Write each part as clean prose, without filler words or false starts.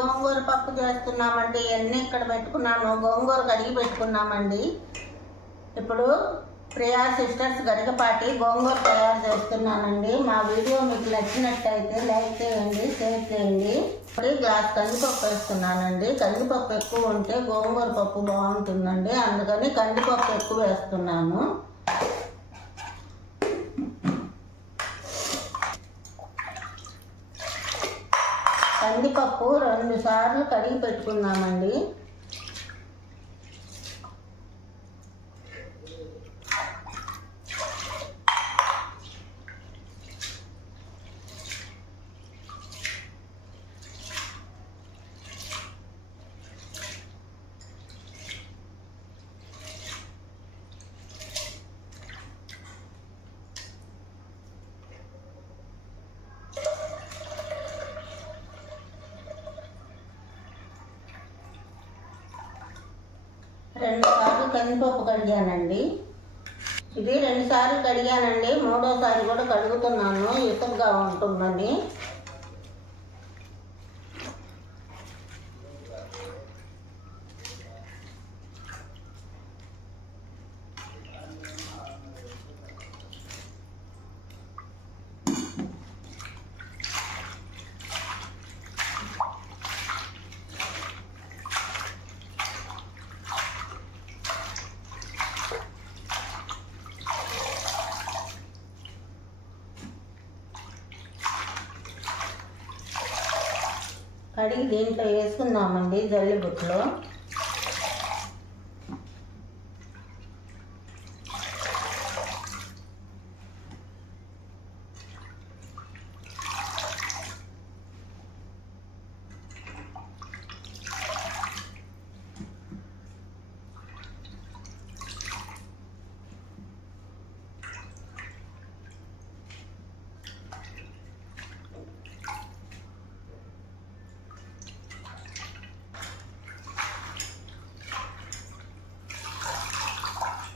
గోంగూర పప్పు చేస్తున్నామండి. ఎన్ని ఇక్కడ పెట్టుకున్నాను, గోంగూర కడిగి పెట్టుకున్నామండి. ఇప్పుడు ప్రియా సిస్టర్స్ గరికపాటి గోంగూర తయారు చేస్తున్నానండి. మా వీడియో మీకు నచ్చినట్టయితే లైక్ చేయండి, షేర్ చేయండి. ఇప్పుడు గ్లాస్ కందిపప్పు వేస్తున్నానండి. కందిపప్పు ఎక్కువ ఉంటే గోంగూర పప్పు బాగుంటుందండి, అందుకని కందిపప్పు ఎక్కువ వేస్తున్నాను. కందిపప్పు 2 సార్లు కడిగి పెట్టుకున్నామండి. రెండు సార్లు కందిపప్పు కడిగానండి. ఇది 2 సార్లు కడిగానండి. 3వసారి కూడా కడుగుతున్నాను, ఇసుకగా ఉంటుందని. కడిగి దీంట్లో వేసుకుందామండి, జల్లిబుట్టలో.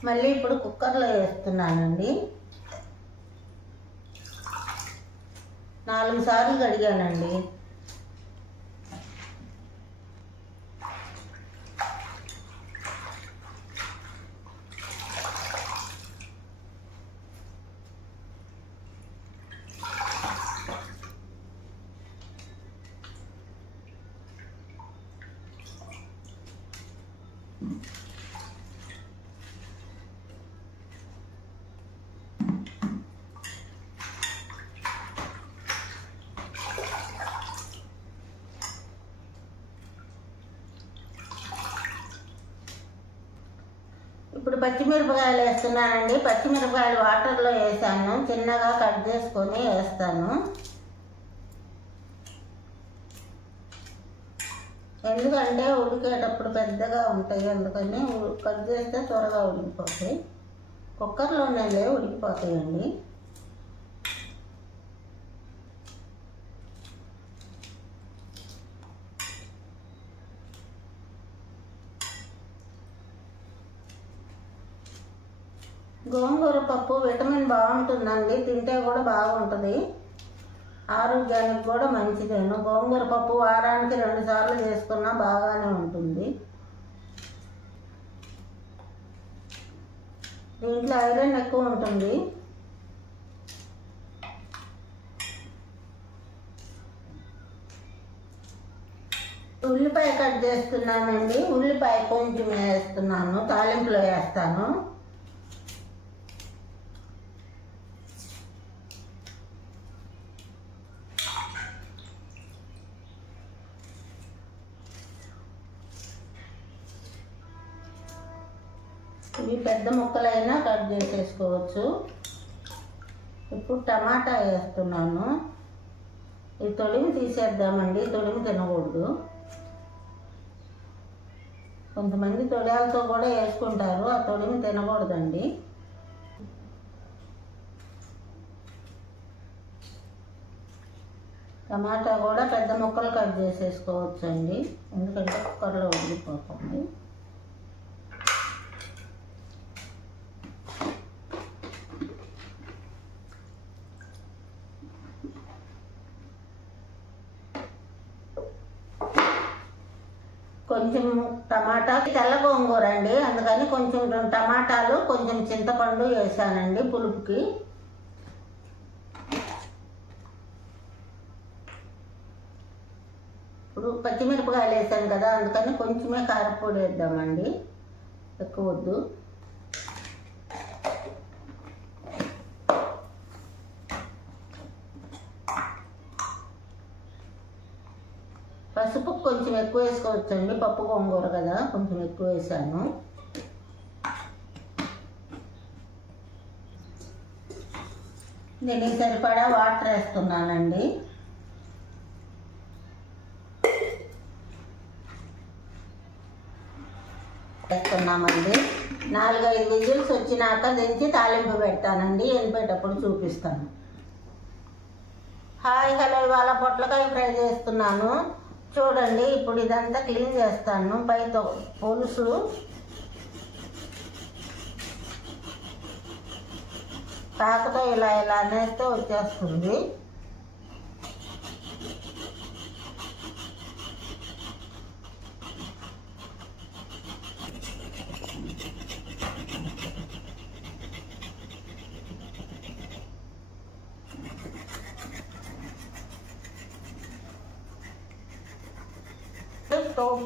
మళ్ళీ ఇప్పుడు కుక్కర్లో వేస్తున్నానండి. 4 సార్లు కడిగానండి. ఇప్పుడు పచ్చిమిరపకాయలు వేస్తున్నానండి. పచ్చిమిరపకాయలు వాటర్లో వేసాను, చిన్నగా కట్ చేసుకొని వేస్తాను. ఎందుకంటే ఉడికేటప్పుడు పెద్దగా ఉంటాయి, అందుకని కట్ చేస్తే త్వరగా ఉడికిపోతాయి. కుక్కర్లోనే ఉడికిపోతాయండి. గోంగూర పప్పు విటమిన్ బాగుంటుందండి, తింటే కూడా బాగుంటుంది, ఆరోగ్యానికి కూడా మంచిదేను. గోంగూర పప్పు వారానికి 2 సార్లు చేసుకున్నా బాగానే ఉంటుంది. దీంట్లో ఐరన్ ఎక్కువ ఉంటుంది. ఉల్లిపాయ కట్ చేస్తున్నానండి. ఉల్లిపాయ కొంచెం వేస్తున్నాను, తాలింపులో వేస్తాను. ఇవి పెద్ద ముక్కలైనా కట్ చేసేసుకోవచ్చు. ఇప్పుడు టమాటా వేస్తున్నాను. ఈ తొడిమి తీసేద్దామండి, తొడిమి తినకూడదు. కొంతమంది తొడియాలతో కూడా వేసుకుంటారు, ఆ తొడిమి తినకూడదండి. టమాటా కూడా పెద్ద ముక్కలు కట్ చేసేసుకోవచ్చు అండి, ఎందుకంటే కుక్కర్లో ఉడికిపోతుంది. కొంచెం టమాటా, తెల్ల గోంగూర అండి, అందుకని కొంచెం 2 టమాటాలు కొంచెం చింతపండు వేసానండి పులుపుకి. ఇప్పుడు పచ్చిమిరపకాయలు వేసాను కదా, అందుకని కొంచెమే కారపొడి వేద్దామండి, ఎక్కువ వద్దు. పసుపు కొంచెం ఎక్కువ వేసుకోవచ్చండి, పప్పు గోంగూర కదా, కొంచెం ఎక్కువ వేసాను. దీనికి సరిపడా వాటర్ వేస్తున్నానండి. వేస్తున్నామండి. 4-5 విజిల్స్ వచ్చినాక దించి తాలింపు పెడతానండి, ఎనిపేటప్పుడు చూపిస్తాను. హాయ్ హలో, ఇవాళ పొట్లకాయ ఫ్రై చేస్తున్నాను చూడండి. ఇప్పుడు ఇదంతా క్లీన్ చేస్తాను. పైతో పులుసు కాకతో ఇలా అనేస్తే వచ్చేస్తుంది.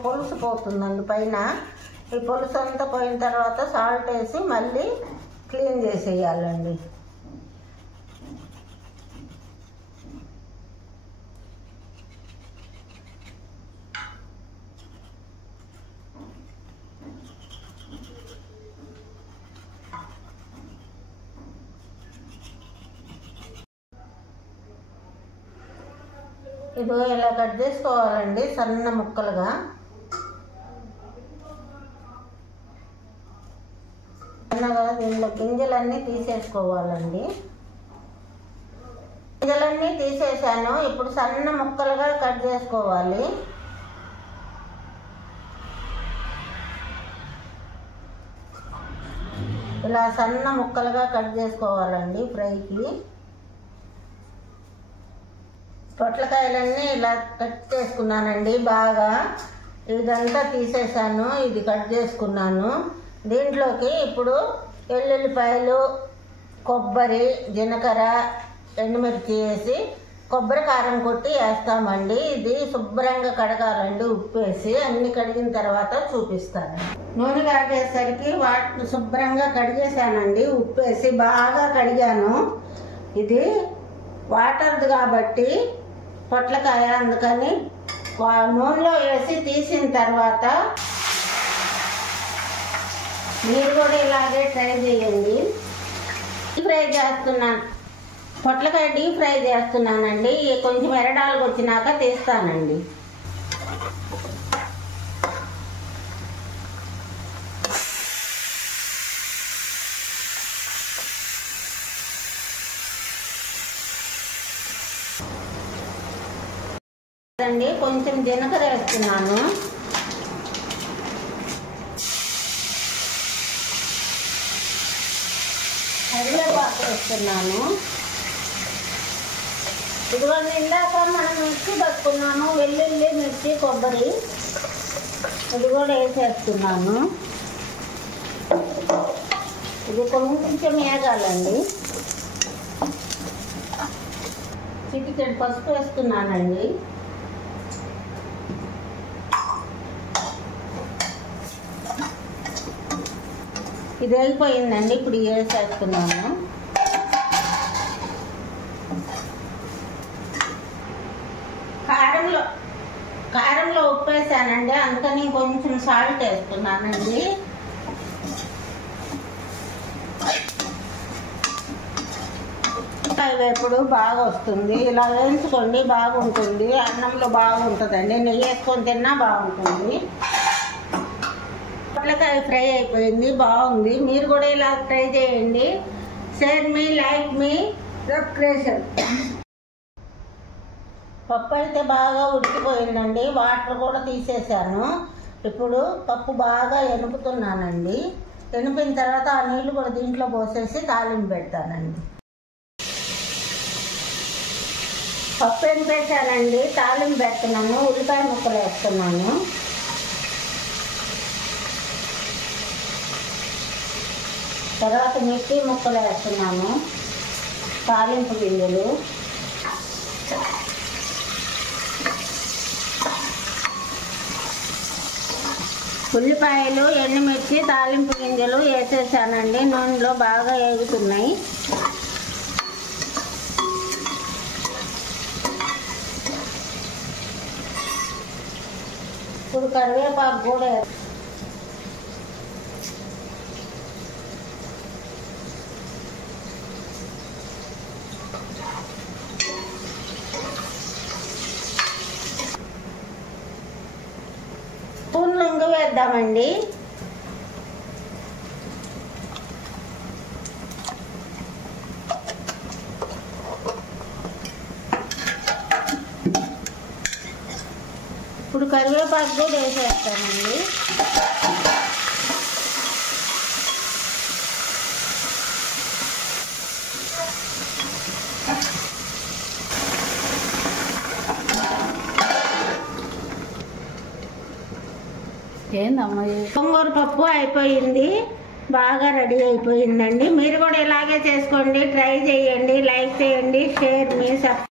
పులుసు పోతుందండి పైన. ఈ పులుసు అంతా పోయిన తర్వాత సాల్ట్ వేసి మళ్ళీ క్లీన్ చేసేయాలండి. ఇది ఇలా కట్ చేసుకోవాలండి సన్న ముక్కలుగా. సన్నగా దీనిలో గింజలన్నీ తీసేసుకోవాలండి. గింజలన్నీ తీసేసాను. ఇప్పుడు సన్న ముక్కలుగా కట్ చేసుకోవాలి. ఇలా సన్న ముక్కలుగా కట్ చేసుకోవాలండి ఫ్రైకి. పొట్లకాయలన్నీ ఇలా కట్ చేసుకున్నానండి బాగా. ఇదంతా తీసేసాను, ఇది కట్ చేసుకున్నాను. దీంట్లోకి ఇప్పుడు ఎల్లుల్లిపాయలు, కొబ్బరి, జీలకర్ర, ఎండుమిర్చి వేసి కొబ్బరి కారం కొట్టి వేస్తామండి. ఇది శుభ్రంగా కడగాలండి ఉప్పు వేసి. అన్ని కడిగిన తర్వాత చూపిస్తాను. నూనె కాగేసరికి వాటిని శుభ్రంగా కడిగేసానండి, ఉప్పు వేసి బాగా కడిగాను. ఇది వాటర్ది కాబట్టి పొట్లకాయ, అందుకని నూనెలో వేసి తీసిన తర్వాత మీరు కూడా ఇలాగే ట్రై చేయండి. డీప్ ఫ్రై చేస్తున్నాను, పొట్లకాయ డీప్ ఫ్రై చేస్తున్నానండి. కొంచెం ఎర్రడాలకు వచ్చినాక తీస్తానండి. కొంచెం జీలకర్ర వేస్తున్నాను. కరివేపాకు వేస్తున్నాను. ఇదిగోండి ఇందాక మనం మిర్చి పట్టుకున్నాను, వెల్లుల్లి, మిర్చి, కొబ్బరి, ఇది కూడా వేసేస్తున్నాను. ఇది కొంచెం వేగాలండి. చిటికెడు పసుపు వేస్తున్నానండి. ఇది అయిపోయిందండి. ఇప్పుడు వేసేస్తున్నాను. కారంలో ఉప్పు వేసానండి, అందుకని కొంచెం సాల్ట్ వేస్తున్నానండి. వేపుడు బాగా వస్తుంది. ఇలా వేయించుకోండి, బాగుంటుంది. అన్నంలో బాగుంటుందండి. నెయ్యి వేసుకొని తిన్నా బాగుంటుంది. పొట్లకాయ ఫ్రై అయిపోయింది, బాగుంది. మీరు కూడా ఇలా ట్రై చేయండి. షేర్ మీ, లైక్ మీ, సబ్స్క్రైబ్. పప్పు అయితే బాగా ఉడికిపోయిందండి, వాటర్ కూడా తీసేసాను. ఇప్పుడు పప్పు బాగా ఎనుపుతున్నానండి. ఎనిపిన తర్వాత ఆ నీళ్లు కూడా దీంట్లో పోసేసి తాలింపు పెడతానండి. పప్పు ఎనిపేసానండి, తాలింపు పెడుతున్నాను. ఉల్లిపాయ ముక్కలు వేస్తున్నాను. తర్వాత మిర్చి ముక్కలు వేస్తున్నాము, తాలింపు గింజలు, ఉల్లిపాయలు, ఎండుమిర్చి, తాలింపు గింజలు వేసేసానండి. నూనెలో బాగా వేగుతున్నాయి. ఇప్పుడు కరివేపాకు కూడా స్పూన్లు ఇంగు వేద్దామండి. ఇప్పుడు కరివేపాకు కూడా వేసేస్తానండి. ఏందమ్మా, గోంగూర పప్పు అయిపోయింది, బాగా రెడీ అయిపోయిందండి. మీరు కూడా ఇలాగే చేసుకోండి, ట్రై చేయండి, లైక్ చేయండి, షేర్ మీ సబ్స్క్రైబ్